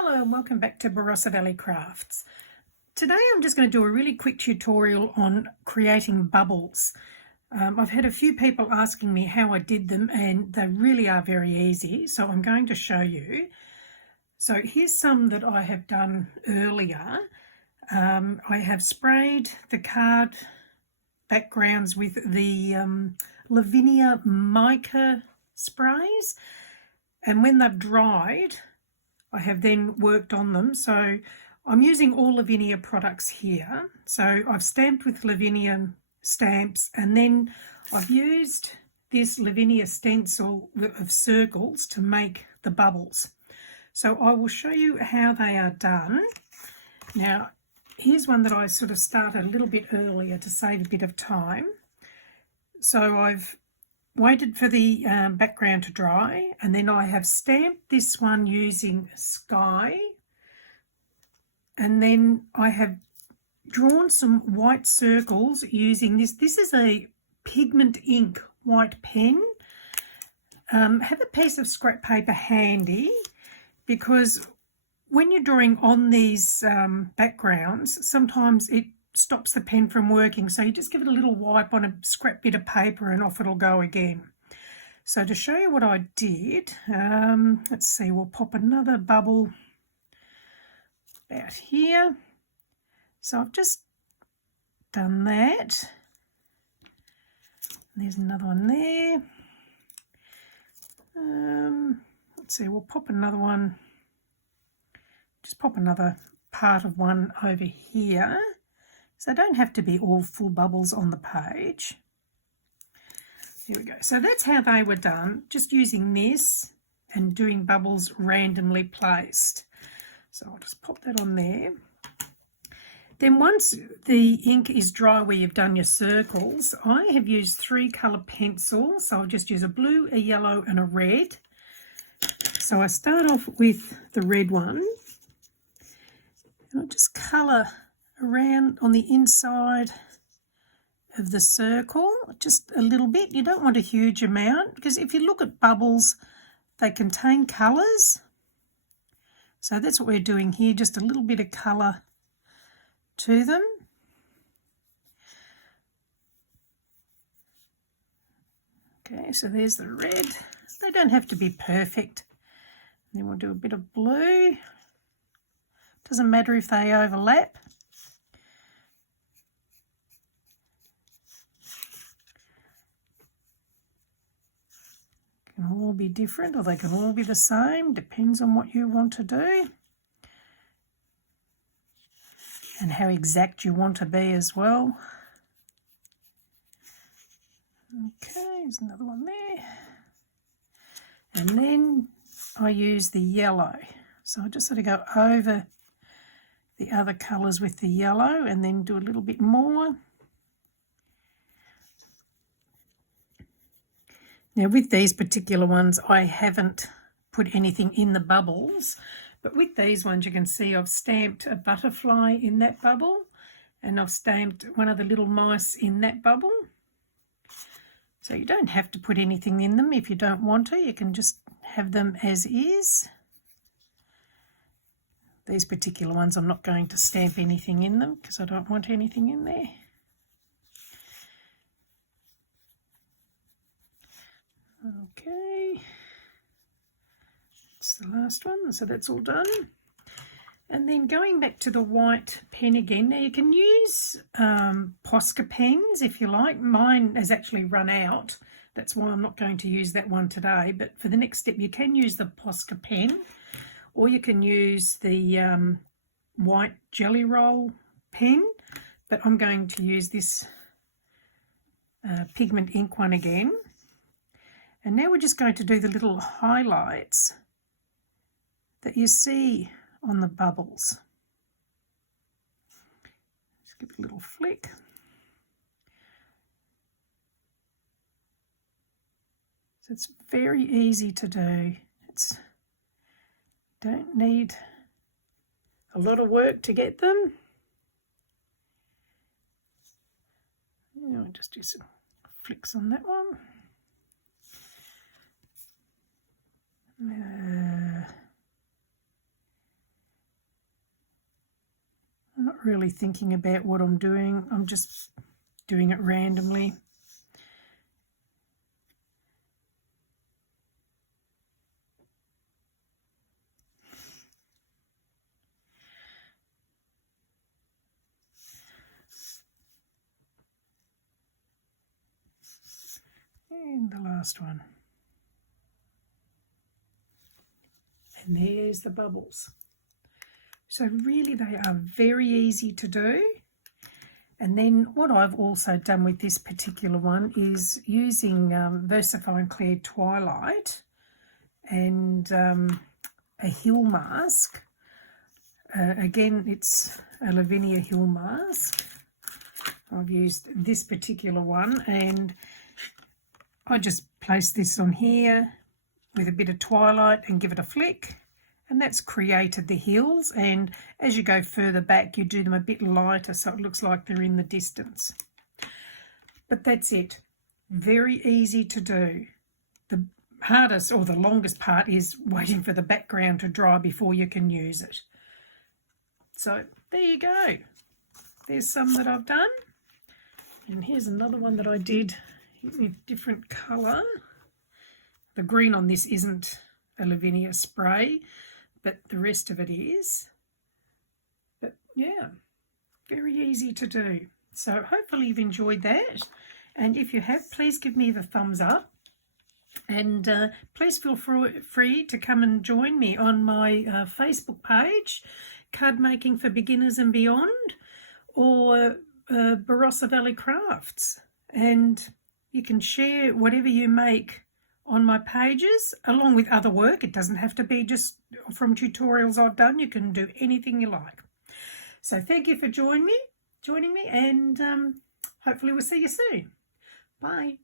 Hello and welcome back to Barossa Valley Crafts. Today I'm just going to do a really quick tutorial on creating bubbles. I've had a few people asking me how I did them and they really are very easy, so I'm going to show you. So here's some that I have done earlier. I have sprayed the card backgrounds with the Lavinia mica sprays, and when they've dried I have then worked on them. So I'm using all Lavinia products here. So I've stamped with Lavinia stamps, and then I've used this Lavinia stencil of circles to make the bubbles. So I will show you how they are done. Now, here's one that I sort of started a little bit earlier to save a bit of time. So I've waited for the background to dry, and then I have stamped this one using sky, and then I have drawn some white circles using this. This is a pigment ink white pen. Have a piece of scrap paper handy, because when you're drawing on these backgrounds, sometimes it stops the pen from working, so you just give it a little wipe on a scrap bit of paper and off it'll go again. So to show you what I did, let's see, we'll pop another bubble about here. So I've just done that. There's another one there. Let's see, we'll pop another one, just pop another part of one over here. So don't have to be all full bubbles on the page. Here we go. So that's how they were done, just using this and doing bubbles randomly placed. So I'll just pop that on there. Then once the ink is dry where you've done your circles, I have used 3 colour pencils. So I'll just use a blue, a yellow and a red. So I start off with the red one, and I'll just colour around on the inside of the circle, just a little bit. You don't want a huge amount, because if you look at bubbles, they contain colours. So that's what we're doing here, just a little bit of colour to them. Okay, so there's the red. They don't have to be perfect. And then we'll do a bit of blue. Doesn't matter if they overlap. Can all be different, or they can all be the same, depends on what you want to do and how exact you want to be as well. Okay, there's another one there. And then I use the yellow. So I just sort of go over the other colours with the yellow and then do a little bit more. Now with these particular ones, I haven't put anything in the bubbles, but with these ones you can see I've stamped a butterfly in that bubble, and I've stamped one of the little mice in that bubble. So you don't have to put anything in them if you don't want to. You can just have them as is. These particular ones I'm not going to stamp anything in them because I don't want anything in there. Okay, that's the last one, so that's all done. And then going back to the white pen again, now you can use Posca pens if you like. Mine has actually run out, that's why I'm not going to use that one today, but for the next step you can use the Posca pen, or you can use the white jelly roll pen, but I'm going to use this pigment ink one again. And now we're just going to do the little highlights that you see on the bubbles. Just give it a little flick. So it's very easy to do. It's don't need a lot of work to get them. I'll just do some flicks on that one. not really thinking about what I'm doing. I'm just doing it randomly. And the last one. And there's the bubbles. So really they are very easy to do. And then what I've also done with this particular one is using VersaFine Clear Twilight and a hill mask. Again, it's a Lavinia hill mask. I've used this particular one, and I just place this on here with a bit of twilight and give it a flick, and that's created the hills. And as you go further back, you do them a bit lighter so it looks like they're in the distance. But that's it. Very easy to do. The hardest or the longest part is waiting for the background to dry before you can use it. So there you go. There's some that I've done. And here's another one that I did with different colour. The green on this isn't a Lavinia spray, but the rest of it is. But yeah, very easy to do. So hopefully you've enjoyed that. And if you have, please give me the thumbs up. And please feel free to come and join me on my Facebook page, Cardmaking for Beginners and Beyond, or Barossa Valley Crafts. And you can share whatever you make on my pages along with other work. It doesn't have to be just from tutorials I've done. You can do anything you like. So thank you for joining me, and hopefully we'll see you soon. Bye.